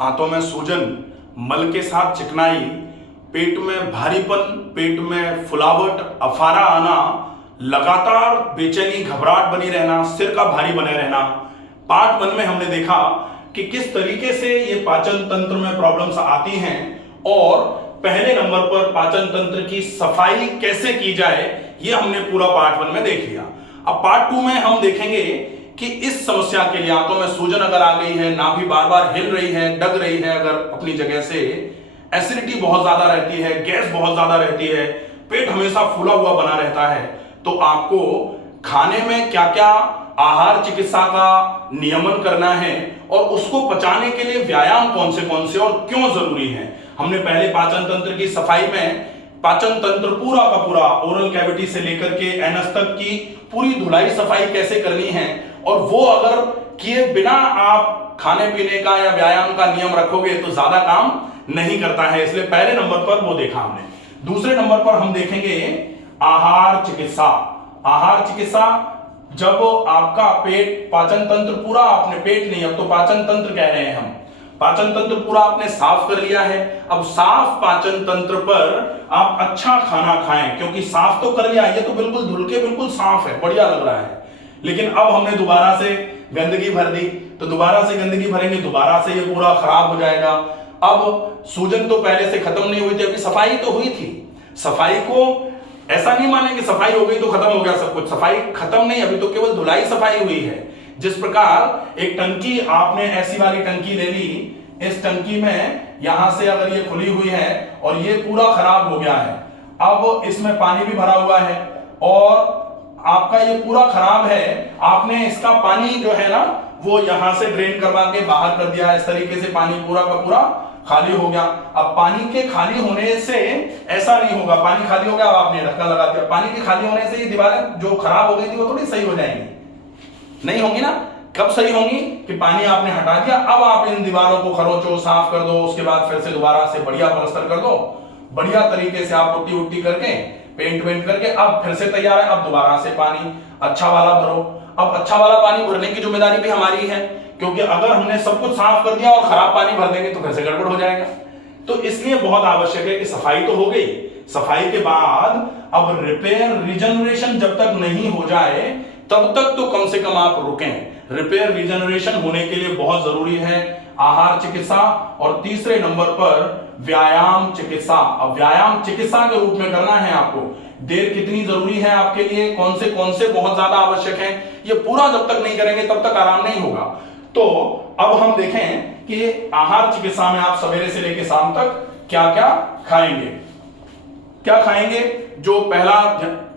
आंतों में सूजन, मल के साथ चिकनाई, पेट में भारीपन, पेट में फुलावट, अफारा आना, लगातार बेचैनी घबराहट बनी रहना, सिर का भारी बने रहना। पार्ट 1 में हमने देखा कि किस तरीके से ये पाचन तंत्र में प्रॉब्लम्स आती हैं और पहले नंबर पर पाचन तंत्र की सफाई कैसे की जाए, ये हमने पूरा पार्ट 1 में देख लिया। अब पार्ट 2 में हम देखेंगे कि इस समस्या के लिए आंतों में सूजन अगर आ गई है, नाभि बार बार हिल रही है, डग रही है अगर अपनी जगह से, एसिडिटी बहुत ज्यादा रहती है, गैस बहुत ज्यादा रहती है, पेट हमेशा फूला हुआ बना रहता है, तो आपको खाने में क्या क्या आहार चिकित्सा का नियमन करना है और उसको पचाने के लिए व्यायाम कौन से और क्यों जरूरी है। हमने पहले पाचन तंत्र की सफाई में पाचन तंत्र पूरा का पूरा ओरल कैविटी से लेकर के एनस तक की पूरी धुलाई सफाई कैसे करनी है, और वो अगर किए बिना आप खाने पीने का या व्यायाम का नियम रखोगे तो ज्यादा काम नहीं करता है, इसलिए पहले नंबर पर वो देखा हमने। दूसरे नंबर पर हम देखेंगे आहार चिकित्सा। आहार चिकित्सा, जब आपका पेट पाचन तंत्र पूरा, आपने पेट नहीं, अब तो पाचन तंत्र कह रहे हैं हम, पाचन तंत्र पूरा आपने साफ कर लिया है। अब साफ पाचन तंत्र पर आप अच्छा खाना खाएं, क्योंकि साफ तो कर लिया, ये तो बिल्कुल धुल के बिल्कुल साफ है, बढ़िया लग रहा है, लेकिन अब हमने दोबारा से गंदगी भर दी, तो दोबारा से गंदगी भरेंगे, दोबारा से ये पूरा खराब हो जाएगा। अब सूजन तो पहले से खत्म नहीं हुई थी, अभी सफाई तो हुई थी। सफाई को ऐसा नहीं माने कि सफाई हो गई तो खत्म हो गया सब कुछ, सफाई खत्म नहीं, अभी तो केवल धुलाई सफाई हुई है। जिस प्रकार एक टंकी, आपने ऐसी वाली टंकी ले ली, इस टंकी में यहां से अगर ये खुली हुई है और ये पूरा खराब हो गया है, अब इसमें पानी भी भरा हुआ है और आपका ये पूरा खराब है, आपने इसका पानी जो है ना वो यहां से ड्रेन करवा के बाहर कर दिया, इस तरीके से पानी पूरा का पूरा खाली हो गया। अब पानी के खाली होने से ऐसा नहीं होगा, पानी खाली हो गया, अब आपने ढक्कन लगा दिया, पानी के खाली होने से ये दीवारें जो खराब हो गई थी वो थोड़ी सही हो जाएंगी, नहीं होंगी ना। कब सही होंगी कि पानी आपने हटा दिया, अब आप इन दीवारों को खरोचो, साफ कर दो, उसके बाद फिर से दोबारा से बढ़िया प्लास्टर कर दो, बढ़िया तरीके से आप पुट्टी उट्टी करके पेंट वेंट करके अब फिर से तैयार है। अब दोबारा से पानी अच्छा वाला भरो। अब अच्छा वाला पानी भरने की जिम्मेदारी भी हमारी है, क्योंकि अगर हमने सब कुछ साफ कर दिया और खराब पानी भर देंगे तो फिर से गड़बड़ हो जाएगा। तो इसलिए बहुत आवश्यक है कि सफाई तो हो गई, सफाई के बाद अब रिपेयर रिजनरेशन जब तक नहीं हो जाए तब तक तो कम से कम आप रुकें। रिपेयर रिजनरेशन होने के लिए बहुत जरूरी है आहार चिकित्सा, और तीसरे नंबर पर व्यायाम चिकित्सा। अब व्यायाम चिकित्सा के रूप में करना है आपको, देर कितनी जरूरी है आपके लिए, कौन से बहुत ज्यादा आवश्यक है, ये पूरा जब तक नहीं करेंगे तब तक आराम नहीं होगा। तो अब हम देखें कि आहार चिकित्सा में आप सवेरे से लेकर शाम तक क्या क्या खाएंगे, क्या खाएंगे। जो पहला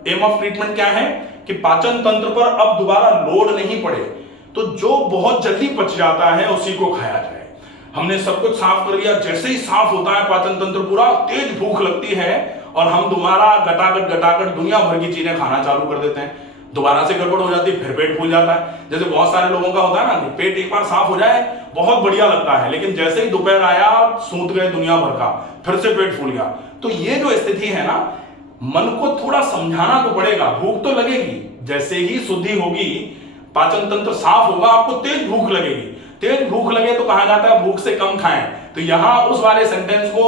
एम ऑफ ट्रीटमेंट क्या है कि पाचन तंत्र पर अब दोबारा लोड नहीं पड़े, तो जो बहुत जल्दी पच जाता है उसी को खाया जाए। हमने सब कुछ साफ कर लिया, जैसे ही साफ होता है पाचन तंत्र पूरा, तेज भूख लगती है और हम दोबारा गटागट दुनिया भर की चीजें खाना चालू कर देते हैं, दोबारा से गड़बड़ हो जाती है, फिर पेट फूल जाता है। जैसे बहुत सारे लोगों का होता है ना, पेट एक बार साफ हो जाए बहुत बढ़िया लगता है, लेकिन जैसे ही दोपहर आया सूत गए दुनिया भर का, फिर से पेट फूल गया। तो ये जो स्थिति है ना, मन को थोड़ा समझाना तो पड़ेगा, भूख तो लगेगी, जैसे ही शुद्धि होगी, पाचन तंत्र साफ होगा, आपको तेज भूख लगेगी। तेज भूख लगे तो कहा जाता है भूख से कम खाएं, तो यहां उस वाले सेंटेंस को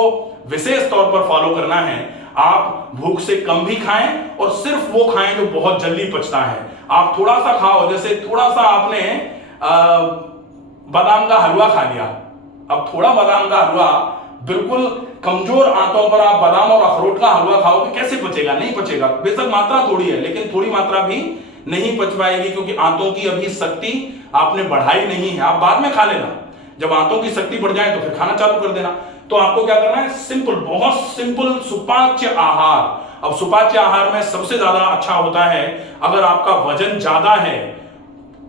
विशेष तौर पर फॉलो करना है। आप भूख से कम भी खाएं और सिर्फ वो खाएं जो बहुत जल्दी पचता है। आप थोड़ा सा खाओ, जैसे थोड़ा सा आपने बादाम का हलवा खा लिया, अब थोड़ा बादाम का हलवा, बिल्कुल कमजोर आंतों पर आप बादाम और अखरोट का हलवा खाओगे, कैसे पचेगा, नहीं पचेगा। बेशक मात्रा थोड़ी है लेकिन थोड़ी मात्रा भी नहीं पच पाएगी, क्योंकि आंतों की अभी शक्ति आपने बढ़ाई नहीं है। आप बाद में खा लेना, जब आंतों की शक्ति बढ़ जाए तो फिर खाना चालू कर देना। तो आपको क्या करना है, सिंपल, बहुत सिंपल सुपाच्य आहार। अब सुपाच्य आहार में सबसे ज्यादा अच्छा होता है अगर आपका वजन ज्यादा है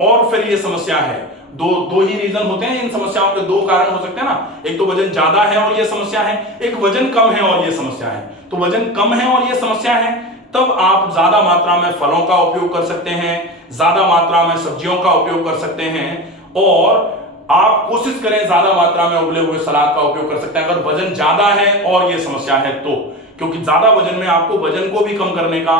और फिर ये समस्या है, दो ही रीजन होते हैं इन समस्याओं के, दो कारण हो सकते हैं ना, एक तो वजन ज्यादा है और ये समस्या है, एक वजन कम है और ये समस्या है। तो वजन कम है और ये समस्या है, तब आप ज्यादा मात्रा में फलों का उपयोग कर सकते हैं, ज्यादा मात्रा में सब्जियों का उपयोग कर सकते हैं, और आप कोशिश करें ज्यादा मात्रा में उबले हुए सलाद का उपयोग कर सकते हैं अगर वजन ज्यादा है और ये समस्या है तो, क्योंकि ज्यादा वजन में आपको वजन को भी कम करने का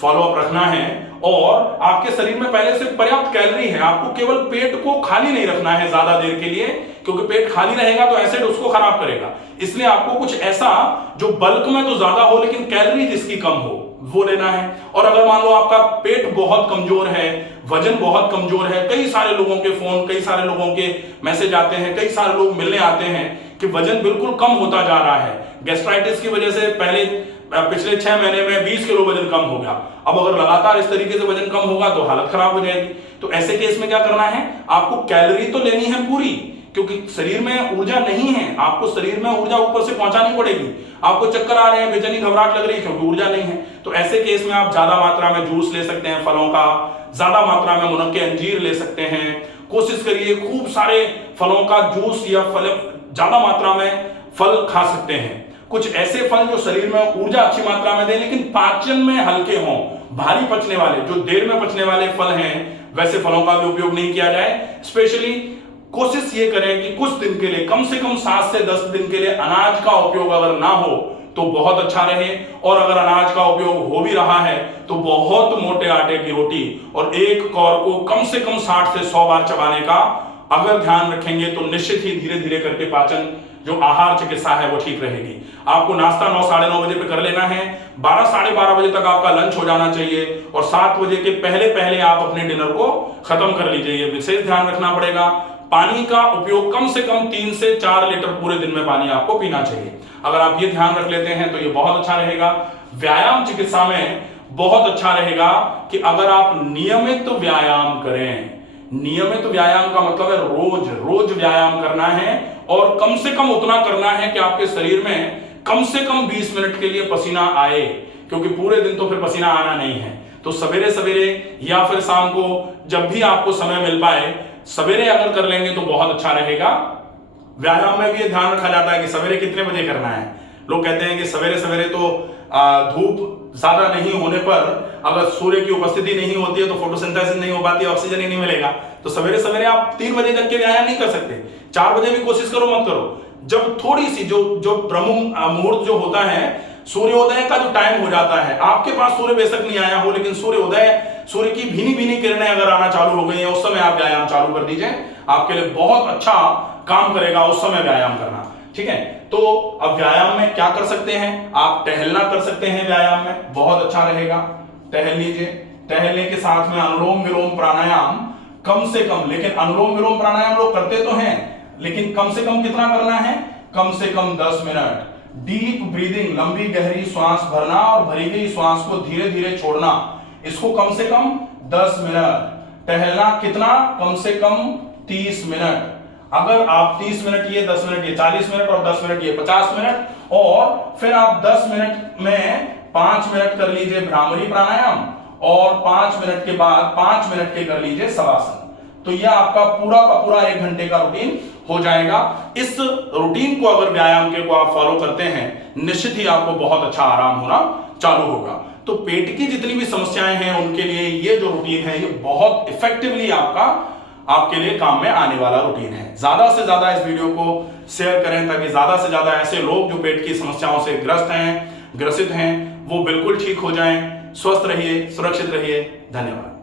फॉलोअप रखना है, और आपके शरीर में पहले से पर्याप्त कैलोरी है, आपको केवल पेट को खाली नहीं रखना है ज्यादा देर के लिए, क्योंकि पेट खाली रहेगा तो एसिड उसको खराब करेगा। इसलिए आपको कुछ ऐसा जो बल्क में तो ज्यादा हो लेकिन कैलोरी जिसकी कम हो वो लेना है। और अगर मान लो आपका पेट बहुत कमजोर है, वजन बहुत कमजोर है, कई सारे लोगों के फोन, कई सारे लोगों के मैसेज आते हैं, कई सारे लोग मिलने आते हैं कि वजन बिल्कुल कम होता जा रहा है, गैस्ट्राइटिस की वजह से पहले पिछले 6 महीने में 20 किलो वजन कम हो गया, अब अगर लगातार इस तरीके से वजन कम होगा तो हालत खराब हो जाएगी। तो ऐसे केस में क्या करना है, आपको कैलोरी तो लेनी है पूरी, क्योंकि शरीर में ऊर्जा नहीं है, आपको शरीर में ऊर्जा ऊपर से पहुंचानी पड़ेगी। आपको चक्कर आ रहे हैं, बेचैनी घबराहट लग रही है क्योंकि ऊर्जा नहीं है। तो ऐसे केस में आप ज्यादा मात्रा में जूस ले सकते हैं फलों का, ज्यादा मात्रा में मुनक्के अंजीर ले सकते हैं। कोशिश करिए खूब सारे फलों का जूस या फल ज्यादा मात्रा में फल खा सकते हैं। कुछ ऐसे फल जो शरीर में ऊर्जा अच्छी मात्रा में दें लेकिन पाचन में हल्के हों, भारी पचने वाले, जो देर में पचने वाले फल हैं वैसे फलों का भी उपयोग नहीं किया जाए। स्पेशली कोशिश ये करें कि कुछ दिन के लिए, कम से कम 7 से 10 दिन के लिए अनाज का उपयोग अगर ना हो तो बहुत अच्छा रहे। और अगर अनाज का उपयोग हो भी रहा है तो बहुत मोटे आटे की रोटी और एक कौर को कम से कम 60 से 100 बार चबाने का अगर ध्यान रखेंगे तो निश्चित ही धीरे धीरे करके पाचन जो आहार चिकित्सा है वो ठीक रहेगी। आपको नाश्ता 9 साढ़े 9 बजे पे कर लेना है, 12 साढ़े 12 बजे तक आपका लंच हो जाना चाहिए और 7 बजे के पहले पहले आप अपने डिनर को खत्म कर लीजिए। ये विशेष ध्यान रखना पड़ेगा। पानी का उपयोग कम से कम 3 से 4 लीटर पूरे दिन में पानी आपको पीना चाहिए। अगर आप ये ध्यान रख लेते हैं तो ये बहुत अच्छा रहेगा। व्यायाम चिकित्सा में बहुत अच्छा रहेगा कि अगर आप नियमित व्यायाम करें। नियमित व्यायाम का मतलब है रोज रोज व्यायाम करना है और कम से कम उतना करना है कि आपके शरीर में कम से कम 20 मिनट के लिए पसीना आए, क्योंकि पूरे दिन तो फिर पसीना आना नहीं है। तो सवेरे सवेरे या फिर शाम को जब भी आपको समय मिल पाए, सवेरे अगर कर लेंगे तो बहुत अच्छा रहेगा। व्यायाम में भी ये ध्यान रखा जाता है कि सवेरे कितने बजे करना है। लोग कहते हैं कि सवेरे सवेरे तो धूप ज्यादा नहीं होने पर अगर सूर्य की उपस्थिति नहीं होती है तो फोटोसिंथेसिस नहीं हो पाती, ऑक्सीजन ही नहीं मिलेगा। तो सवेरे सवेरे आप 3 बजे तक के व्यायाम नहीं कर सकते, 4 बजे भी कोशिश करो मत करो। जब थोड़ी सी जो ब्रह्म मुहूर्त जो होता है, सूर्योदय का जो टाइम हो जाता है, आपके पास सूर्य बेशक नहीं आया हो लेकिन सूर्योदय, सूर्य की भीनी भीनी किरणें अगर आना चालू हो गई है उस समय आप व्यायाम चालू कर दीजिए, आपके लिए बहुत अच्छा काम करेगा उस समय व्यायाम करना। ठीक है, तो अब व्यायाम में क्या कर सकते हैं, आप टहलना कर सकते हैं, व्यायाम में बहुत अच्छा रहेगा, टहल लीजिए। टहलने के साथ में अनुलोम विलोम प्राणायाम कम से कम, लेकिन अनुलोम विलोम प्राणायाम लोग करते तो हैं लेकिन कम से कम कितना करना है, कम से कम 10 मिनट डीप ब्रीदिंग, लंबी गहरी श्वास भरना और भरी गई श्वास को धीरे धीरे छोड़ना, इसको कम से कम 10 मिनट। टहलना कितना, कम से कम 30 मिनट। अगर आप 30 मिनट ये, 10 मिनट ये, 40 मिनट और 10 मिनट ये, 50 मिनट। और फिर आप 10 मिनट में 5 मिनट कर लीजिए भ्रामरी प्राणायाम और 5 मिनट के बाद 5 मिनट के कर लीजिए शवासन। तो यह आपका पूरा का पूरा 1 घंटे का रूटीन हो जाएगा। इस रूटीन को अगर व्यायाम के को आप फॉलो करते हैं निश्चित ही आपको बहुत अच्छा आराम होना चालू होगा। तो पेट की जितनी भी समस्याएं हैं उनके लिए ये जो रूटीन है ये बहुत इफेक्टिवली आपके लिए काम में आने वाला रूटीन है। ज्यादा से ज्यादा इस वीडियो को शेयर करें ताकि ज्यादा से ज्यादा ऐसे लोग जो पेट की समस्याओं से ग्रसित हैं वो बिल्कुल ठीक हो जाएं। स्वस्थ रहिए, सुरक्षित रहिए। धन्यवाद।